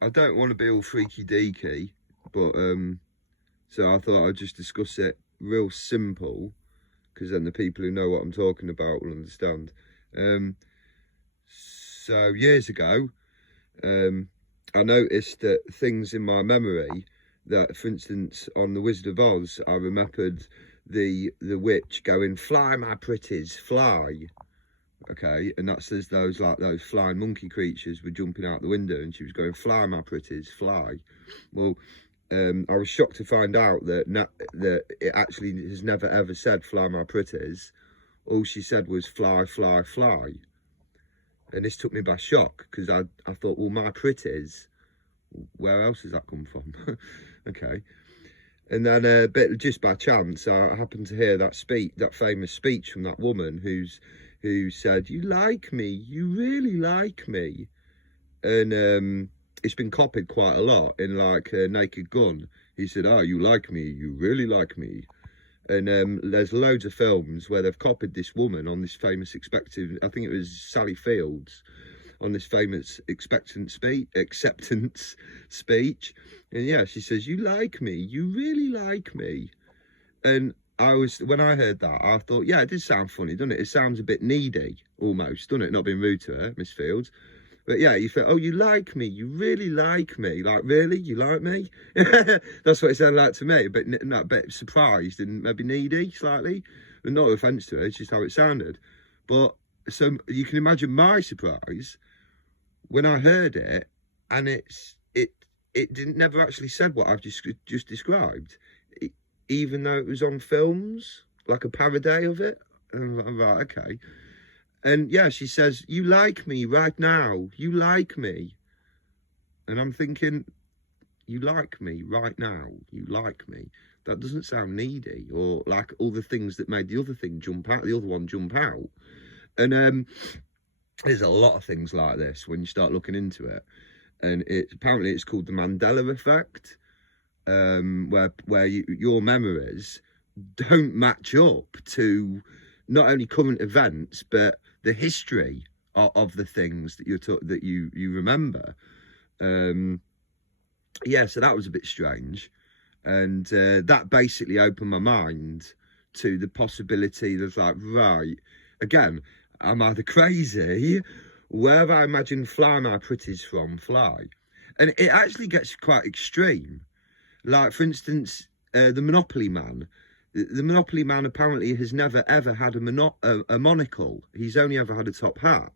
I don't want to be all freaky deaky, but so I thought I'd just discuss it real simple, because then the people who know what I'm talking about will understand. Um, so years ago, um, I noticed that things in my memory that, for instance, on The Wizard of Oz, I remembered the witch going, "Fly, my pretties, fly." Okay, and that's as those flying monkey creatures were jumping out the window, and she was going, "Fly, my pretties, fly." Well, I was shocked to find out that it actually has never ever said "Fly, my pretties." All she said was "Fly, fly, fly," and this took me by shock, because I thought, well, my pretties, where else has that come from? Okay. And then, bit just by chance, I happened to hear that famous speech from that woman who said, "You like me, you really like me," and it's been copied quite a lot in, like, Naked Gun. He said, "Oh, you like me, you really like me," and there's loads of films where they've copied this woman on this famous expected. I think it was Sally Fields, on this famous acceptance speech, and yeah, she says, "You like me, you really like me," and when I heard that, I thought, yeah, it did sound funny, doesn't it? It sounds a bit needy, almost, doesn't it? Not being rude to her, Miss Fields. But yeah, you think, "Oh, you like me, you really like me." Like, really? You like me? That's what it sounded like to me. But not a bit surprised and maybe needy slightly. And no offence to her, it's just how it sounded. But so you can imagine my surprise when I heard it, and it didn't never actually said what I've just described, even though it was on films, like a parody of it. And I'm right, okay. And yeah, she says, "You like me right now. You like me." And I'm thinking, you like me right now. You like me. That doesn't sound needy, or like all the things that made the other thing jump out, the other one jump out. And there's a lot of things like this when you start looking into it. And apparently it's called the Mandela effect, where your memories don't match up to not only current events but the history of the things that you remember. Yeah, so that was a bit strange, and that basically opened my mind to the possibility of, like, right, again, I'm either crazy, where have I imagined "Fly, my pretties" from, fly? And it actually gets quite extreme. Like, for instance, the Monopoly Man. The Monopoly Man apparently has never ever had a monocle. He's only ever had a top hat.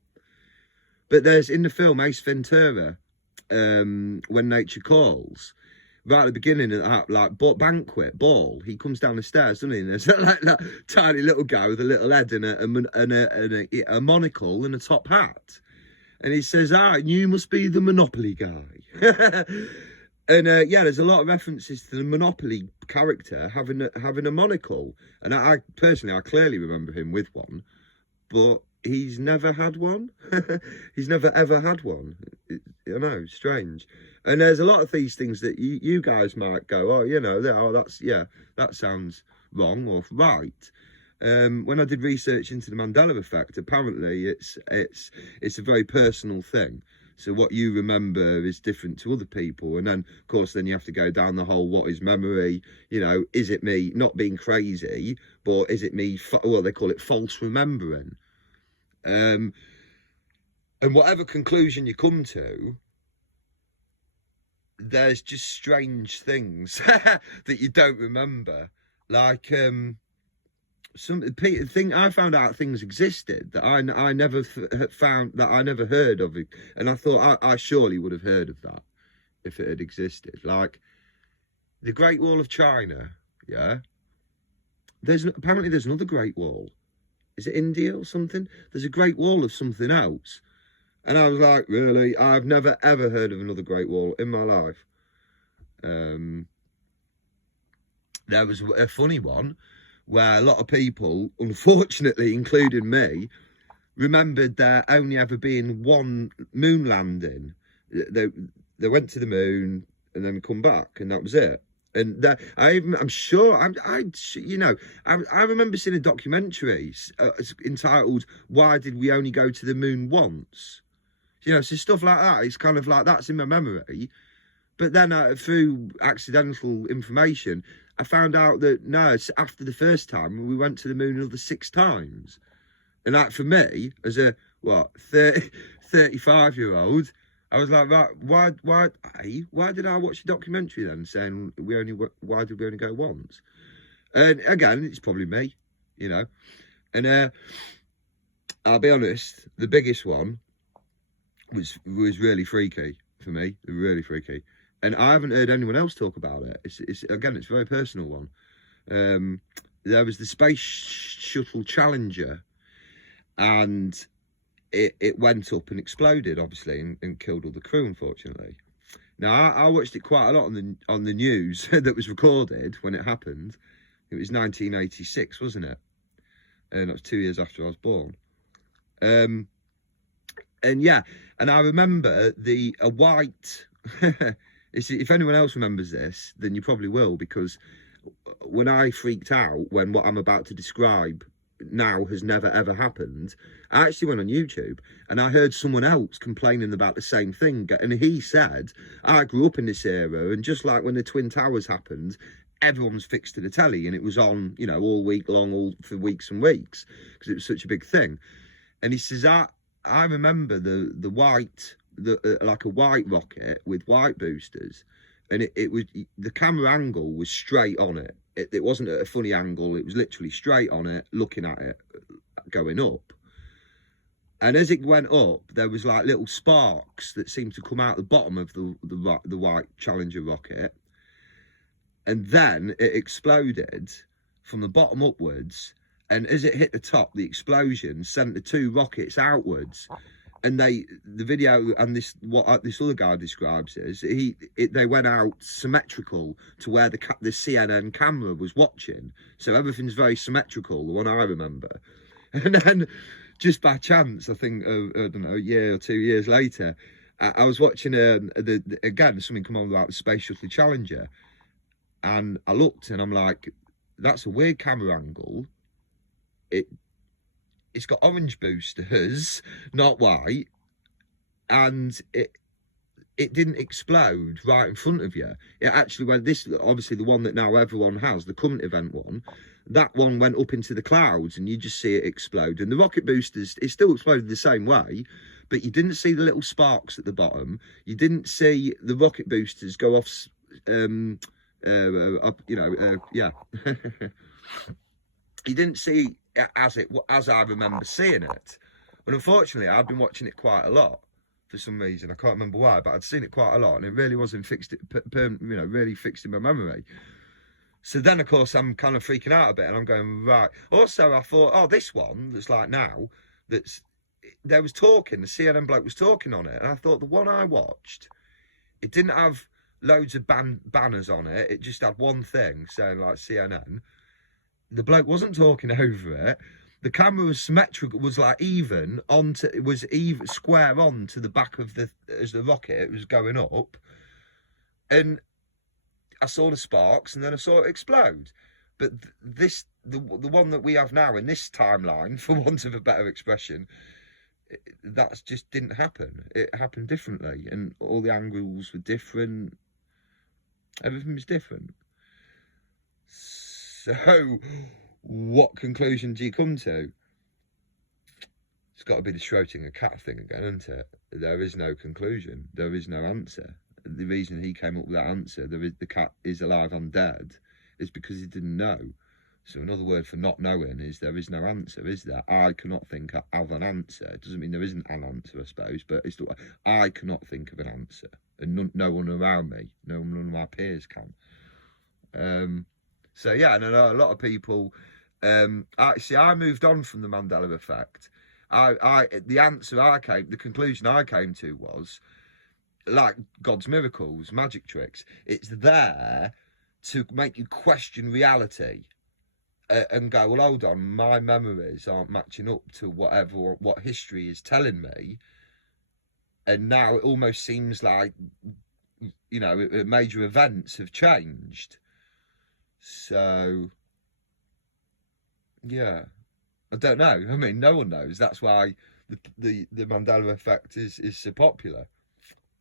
But there's, in the film Ace Ventura, When Nature Calls, right at the beginning of that, like, banquet ball, he comes down the stairs, doesn't he? And there's like that tiny little guy with a little head and a monocle and a top hat, and he says, "Ah, you must be the Monopoly guy." And yeah, there's a lot of references to the Monopoly character having a monocle, and I personally, I clearly remember him with one, but he's never had one. He's never ever had one. I know, strange. And there's a lot of these things that you guys might go, "Oh, that's, yeah, that sounds wrong or right." When I did research into the Mandela effect, apparently it's a very personal thing. So what you remember is different to other people, and then, of course, then you have to go down the whole, what is memory? Is it me not being crazy, but is it me? Well, they call it false remembering. And whatever conclusion you come to, there's just strange things that you don't remember. Like, I found out things existed that I never found, that I never heard of it, and I thought I surely would have heard of that if it had existed. Like the Great Wall of China. Yeah, apparently there's another Great Wall. Is it India or something? There's a Great Wall of something else. And I was like, really? I've never ever heard of another Great Wall in my life. There was a funny one where a lot of people, unfortunately, including me, remembered there only ever being one moon landing. They went to the moon and then come back, and that was it. And I'm sure I remember seeing a documentary entitled "Why Did We Only Go to the Moon Once?" You know, so stuff like that, it's kind of like, that's in my memory. But then through accidental information, I found out that, no, it's after the first time, we went to the moon another 6 times. And that, for me, as a, 35-year-old, I was like, right, why did I watch a documentary then saying why did we only go once? And again, it's probably me, you know. And I'll be honest, the biggest one was really freaky for me, really freaky. And I haven't heard anyone else talk about it. It's a very personal one. There was the Space Shuttle Challenger, and it went up and exploded, obviously, and killed all the crew, unfortunately. Now, I watched it quite a lot on the news that was recorded when it happened. It was 1986, wasn't it? And that was 2 years after I was born. And yeah, and I remember a white... If anyone else remembers this, then you probably will, because when I freaked out when what I'm about to describe now has never ever happened, I actually went on YouTube and I heard someone else complaining about the same thing, and he said, I grew up in this era, and just like when the Twin Towers happened, everyone was fixed to the telly, and it was on, you know, all week long, all for weeks and weeks, because it was such a big thing. And he says, I remember the white, like a white rocket with white boosters, and it was, the camera angle was straight on it. It wasn't at a funny angle. It was literally straight on it, looking at it, going up. And as it went up, there was like little sparks that seemed to come out the bottom of the white Challenger rocket, and then it exploded from the bottom upwards. And as it hit the top, the explosion sent the 2 rockets outwards. And the video, and this other guy describes is, they went out symmetrical to where the CNN camera was watching. So everything's very symmetrical, the one I remember. And then, just by chance, I think, I don't know, a year or 2 years later, I was watching again something come on about the Space Shuttle Challenger, and I looked and I'm like, that's a weird camera angle. It's got orange boosters, not white, and it didn't explode right in front of you. It actually went, this, obviously the one that now everyone has, the current event one, that one went up into the clouds, and you just see it explode. And the rocket boosters, it still exploded the same way, but you didn't see the little sparks at the bottom. You didn't see the rocket boosters go off, yeah. You didn't see as I remember seeing it. And unfortunately, I've been watching it quite a lot for some reason. I can't remember why, but I'd seen it quite a lot, and it really wasn't really fixed in my memory. So then, of course, I'm kind of freaking out a bit, and I'm going, right. Also, I thought, oh, this one that's like now, there was talking, the CNN bloke was talking on it, and I thought the one I watched, it didn't have loads of banners on it. It just had one thing saying like CNN. The bloke wasn't talking over it. The camera was symmetrical, was like even square on to the back of as the rocket it was going up. And I saw the sparks, and then I saw it explode. But the one that we have now in this timeline, for want of a better expression, that just didn't happen. It happened differently, and all the angles were different. Everything was different. So, what conclusion do you come to? It's got to be the Schrödinger cat thing again, isn't it? There is no conclusion. There is no answer. The reason he came up with that answer, the cat is alive, I'm dead, is because he didn't know. So another word for not knowing is there is no answer, is there? I cannot think of an answer. It doesn't mean there isn't an answer, I suppose, but it's I cannot think of an answer. And no one around me, none of my peers can. So yeah, and I know a lot of people. I moved on from the Mandela effect. The conclusion I came to was, like God's miracles, magic tricks. It's there to make you question reality and go, well, hold on, my memories aren't matching up to what history is telling me, and now it almost seems like, you know, major events have changed. So, yeah, I don't know. I mean, no one knows. That's why the Mandela effect is so popular.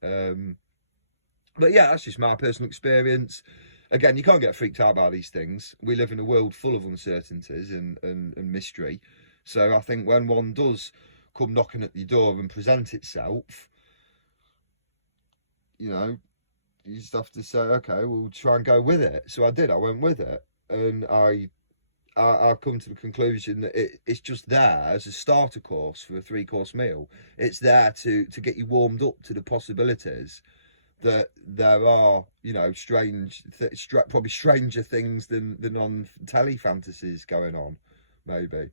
But yeah, that's just my personal experience. Again, you can't get freaked out by these things. We live in a world full of uncertainties and mystery. So I think when one does come knocking at your door and present itself, you know, you just have to say, okay, we'll try and go with it. So I did. I went with it, and I've come to the conclusion that it's just there as a starter course for a 3-course meal. It's there to get you warmed up to the possibilities that there are, you know, probably stranger things than on telly fantasies going on, maybe.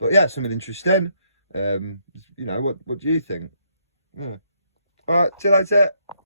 But yeah, something interesting. You know, what do you think? Yeah. All right, see you later.